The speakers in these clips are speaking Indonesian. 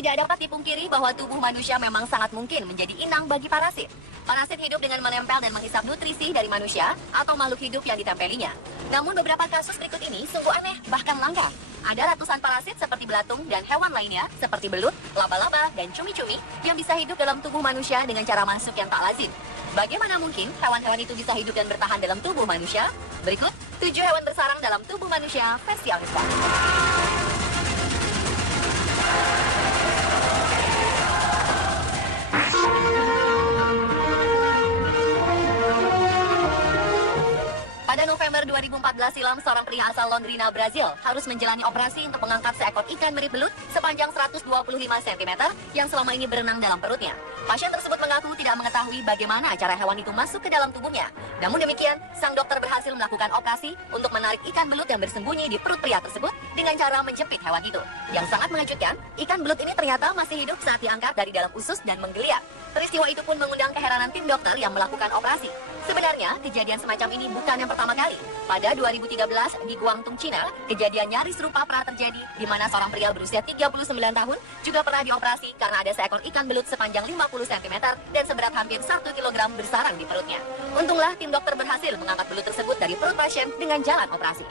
Tidak dapat dipungkiri bahwa tubuh manusia memang sangat mungkin menjadi inang bagi parasit. Parasit hidup dengan menempel dan menghisap nutrisi dari manusia atau makhluk hidup yang ditempelinya. Namun beberapa kasus berikut ini sungguh aneh, bahkan langka. Ada ratusan parasit seperti belatung dan hewan lainnya seperti belut, laba-laba, dan cumi-cumi yang bisa hidup dalam tubuh manusia dengan cara masuk yang tak lazim. Bagaimana mungkin hewan-hewan itu bisa hidup dan bertahan dalam tubuh manusia? Berikut 7 hewan bersarang dalam tubuh manusia versi Anuskah. Pada November 2014 silam, seorang pria asal Londrina, Brazil harus menjalani operasi untuk mengangkat seekor ikan mirip belut sepanjang 125 cm yang selama ini berenang dalam perutnya. Pasien tersebut mengaku tidak mengetahui bagaimana cara hewan itu masuk ke dalam tubuhnya. Namun demikian, sang dokter berhasil melakukan operasi untuk menarik ikan belut yang bersembunyi di perut pria tersebut dengan cara menjepit hewan itu. Yang sangat mengejutkan, ikan belut ini ternyata masih hidup saat diangkat dari dalam usus dan menggeliat. Peristiwa itu pun mengundang keheranan tim dokter yang melakukan operasi. Sebenarnya, kejadian semacam ini bukan yang pertama kali. Pada 2013 di Guangdong, Cina, kejadian nyaris serupa pernah terjadi di mana seorang pria berusia 39 tahun juga pernah dioperasi karena ada seekor ikan belut sepanjang 50 cm dan seberat hampir 1 kg bersarang di perutnya. Untunglah tim dokter berhasil mengangkat belut tersebut dari perut pasien dengan jalan operasi.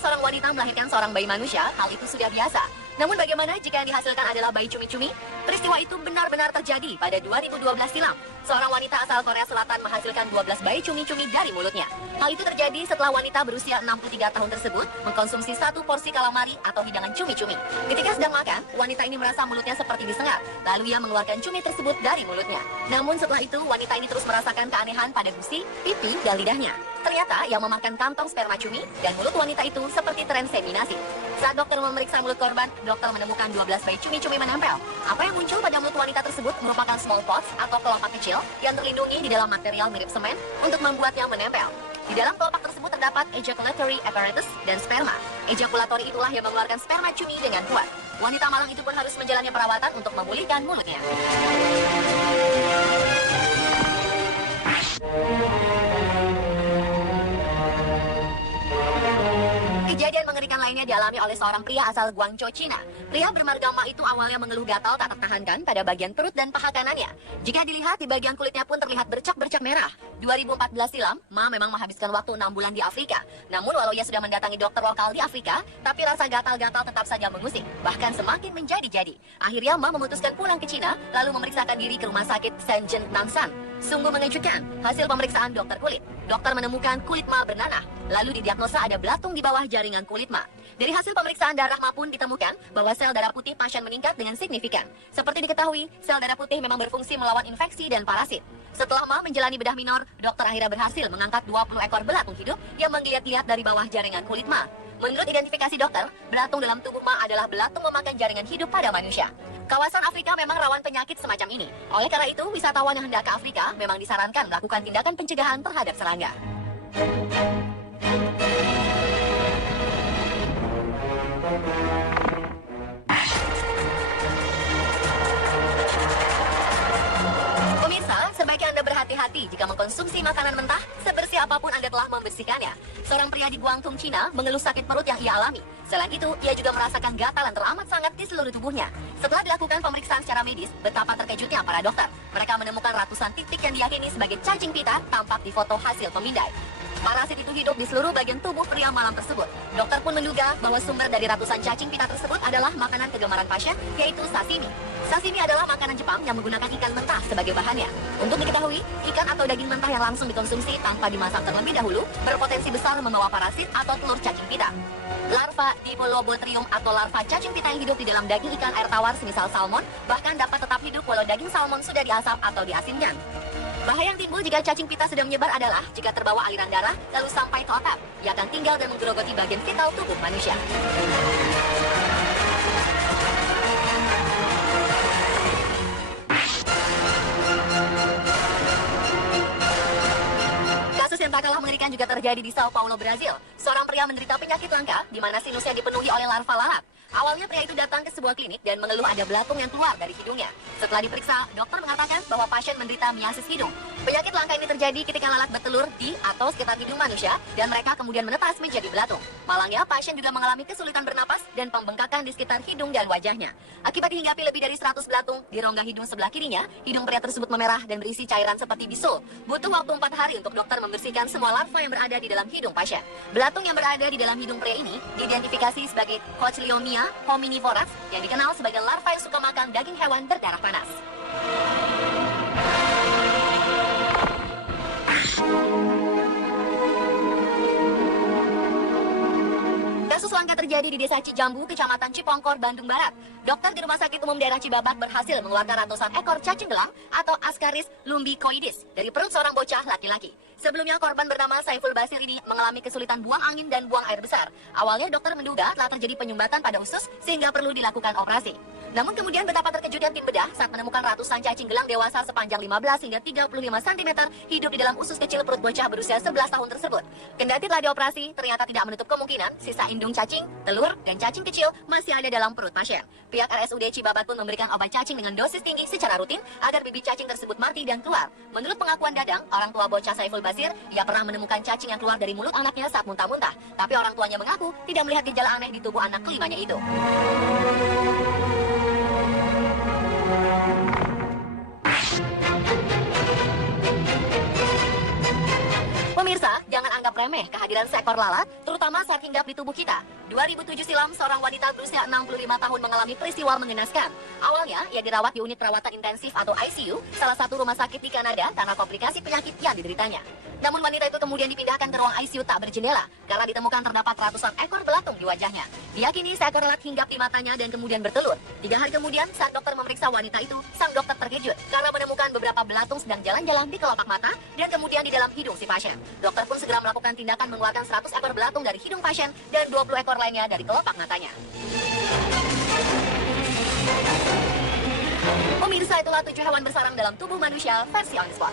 Seorang wanita melahirkan seorang bayi manusia, hal itu sudah biasa. Namun bagaimana jika yang dihasilkan adalah bayi cumi-cumi? Peristiwa itu benar-benar terjadi pada 2012 silam. Seorang wanita asal Korea Selatan menghasilkan 12 bayi cumi-cumi dari mulutnya. Hal itu terjadi setelah wanita berusia 63 tahun tersebut mengkonsumsi 1 porsi calamari atau hidangan cumi-cumi. Ketika sedang makan, wanita ini merasa mulutnya seperti disengat. Lalu ia mengeluarkan cumi tersebut dari mulutnya. Namun setelah itu, wanita ini terus merasakan keanehan pada gusi, pipi, dan lidahnya. Ternyata yang memakan kantong sperma cumi dan mulut wanita itu seperti transeminasi. Saat dokter memeriksa mulut korban, dokter menemukan 12 bayi cumi-cumi menempel. Apa yang muncul pada mulut wanita tersebut merupakan smallpox atau kelopak kecil yang terlindungi di dalam material mirip semen untuk membuatnya menempel. Di dalam kelopak tersebut terdapat ejaculatory apparatus dan sperma. Ejakulatori itulah yang mengeluarkan sperma cumi dengan kuat. Wanita malang itu pun harus menjalani perawatan untuk memulihkan mulutnya. Kejadian mengerikan lainnya dialami oleh seorang pria asal Guangzhou, Cina. Pria bermarga Ma itu awalnya mengeluh gatal tak tertahankan pada bagian perut dan paha kanannya. Jika dilihat, di bagian kulitnya pun terlihat bercak-bercak merah. 2014 silam, Ma memang menghabiskan waktu 6 bulan di Afrika. Namun walau ia sudah mendatangi dokter lokal di Afrika, tapi rasa gatal-gatal tetap saja mengusik, bahkan semakin menjadi-jadi. Akhirnya Ma memutuskan pulang ke Cina, lalu memeriksakan diri ke rumah sakit Shenzhen Nanshan. Sungguh mengejutkan, hasil pemeriksaan dokter kulit. Dokter menemukan kulit Ma bernanah, lalu didiagnosa ada belatung di bawah jaringan kulit Ma. Dari hasil pemeriksaan darah Ma pun ditemukan bahwa sel darah putih pasien meningkat dengan signifikan. Seperti diketahui, sel darah putih memang berfungsi melawan infeksi dan parasit. Setelah Ma menjalani bedah minor, dokter akhirnya berhasil mengangkat 20 ekor belatung hidup yang menggeliat-liat dari bawah jaringan kulit Ma. Menurut identifikasi dokter, belatung dalam tubuh Ma adalah belatung memakan jaringan hidup pada manusia. Kawasan Afrika memang rawan penyakit semacam ini. Oleh karena itu, wisatawan yang hendak ke Afrika memang disarankan melakukan tindakan pencegahan terhadap serangga. Pemirsa, sebaiknya Anda berhati-hati jika mengkonsumsi makanan mentah, sebersih apapun Anda telah membersihkannya. Seorang pria di Guangdong, Cina mengeluh sakit perut yang ia alami. Selain itu, ia juga merasakan gatal yang teramat sangat di seluruh tubuhnya. Setelah dilakukan pemeriksaan secara medis, betapa terkejutnya para dokter. Mereka menemukan ratusan titik yang diyakini sebagai cacing pita tampak di foto hasil pemindai. Parasit itu hidup di seluruh bagian tubuh pria malang tersebut. Dokter pun menduga bahwa sumber dari ratusan cacing pita tersebut adalah makanan kegemaran pasien, yaitu sashimi. Sashimi adalah makanan Jepang yang menggunakan ikan mentah sebagai bahannya. Untuk diketahui, ikan atau daging mentah yang langsung dikonsumsi tanpa dimasak terlebih dahulu berpotensi besar membawa parasit atau telur cacing pita. Larva Diplobotrium atau larva cacing pita yang hidup di dalam daging ikan air tawar semisal salmon bahkan dapat tetap hidup walau daging salmon sudah diasap atau diasinkan. Bahaya yang timbul jika cacing pita sudah menyebar adalah jika terbawa aliran darah lalu sampai ke otak. Ia akan tinggal dan menggerogoti bagian vital tubuh manusia. Kasus yang tak kalah mengerikan juga terjadi di Sao Paulo, Brazil. Seorang pria menderita penyakit langka di mana sinusnya dipenuhi oleh larva lalat. Awalnya pria itu datang ke sebuah klinik dan mengeluh ada belatung yang keluar dari hidungnya. Setelah diperiksa, dokter mengatakan bahwa pasien menderita miasis hidung. Penyakit langka ini terjadi ketika lalat bertelur di atau sekitar hidung manusia dan mereka kemudian menetas menjadi belatung. Malangnya, pasien juga mengalami kesulitan bernapas dan pembengkakan di sekitar hidung dan wajahnya. Akibat dihinggapi lebih dari 100 belatung di rongga hidung sebelah kirinya, hidung pria tersebut memerah dan berisi cairan seperti bisul. Butuh waktu 4 hari untuk dokter membersihkan semua larva yang berada di dalam hidung pasien. Belatung yang berada di dalam hidung pria ini diidentifikasi sebagai Cochleomia hominivorax yang dikenal sebagai larva yang suka makan daging hewan berdarah panas. Kasus langka terjadi di Desa Cijambu, Kecamatan Cipongkor, Bandung Barat. Dokter di Rumah Sakit Umum Daerah Cibabat berhasil mengeluarkan ratusan ekor cacing gelang atau Ascaris lumbicoides dari perut seorang bocah laki-laki. Sebelumnya korban bernama Saiful Basir ini mengalami kesulitan buang angin dan buang air besar. Awalnya dokter menduga telah terjadi penyumbatan pada usus sehingga perlu dilakukan operasi. Namun kemudian betapa terkejutnya tim bedah saat menemukan ratusan cacing gelang dewasa sepanjang 15 hingga 35 cm hidup di dalam usus kecil perut bocah berusia 11 tahun tersebut. Kendati telah dioperasi, ternyata tidak menutup kemungkinan sisa indung cacing, telur, dan cacing kecil masih ada dalam perut pasien. Pihak RSUD Cibabat pun memberikan obat cacing dengan dosis tinggi secara rutin agar bibit cacing tersebut mati dan keluar. Menurut pengakuan Dadang, orang tua bocah Saiful Basir, ia pernah menemukan cacing yang keluar dari mulut anaknya saat muntah-muntah. Tapi orang tuanya mengaku tidak melihat gejala aneh di tubuh anak kelimanya itu. Pemirsa, jangan anggap remeh kehadiran seekor lalat, terutama saat hinggap di tubuh kita. 2007 silam, seorang wanita berusia 65 tahun mengalami peristiwa mengenaskan. Awalnya, ia dirawat di unit perawatan intensif atau ICU, salah satu rumah sakit di Kanada karena komplikasi penyakit yang dideritanya. Namun wanita itu kemudian dipindahkan ke ruang ICU tak berjendela karena ditemukan terdapat ratusan ekor belatung di wajahnya. Diyakini seekor lalat hinggap di matanya dan kemudian bertelur. 3 hari kemudian, saat dokter memeriksa wanita itu, sang dokter terkejut karena menemukan beberapa belatung sedang jalan-jalan di kelopak mata dan kemudian di dalam hidung si pasien. Dokter pun segera melakukan tindakan mengeluarkan 100 ekor belatung dari hidung pasien dan 20 ekor lainnya dari kelopak matanya. Pemirsa, itulah 7 hewan bersarang dalam tubuh manusia versi on the spot.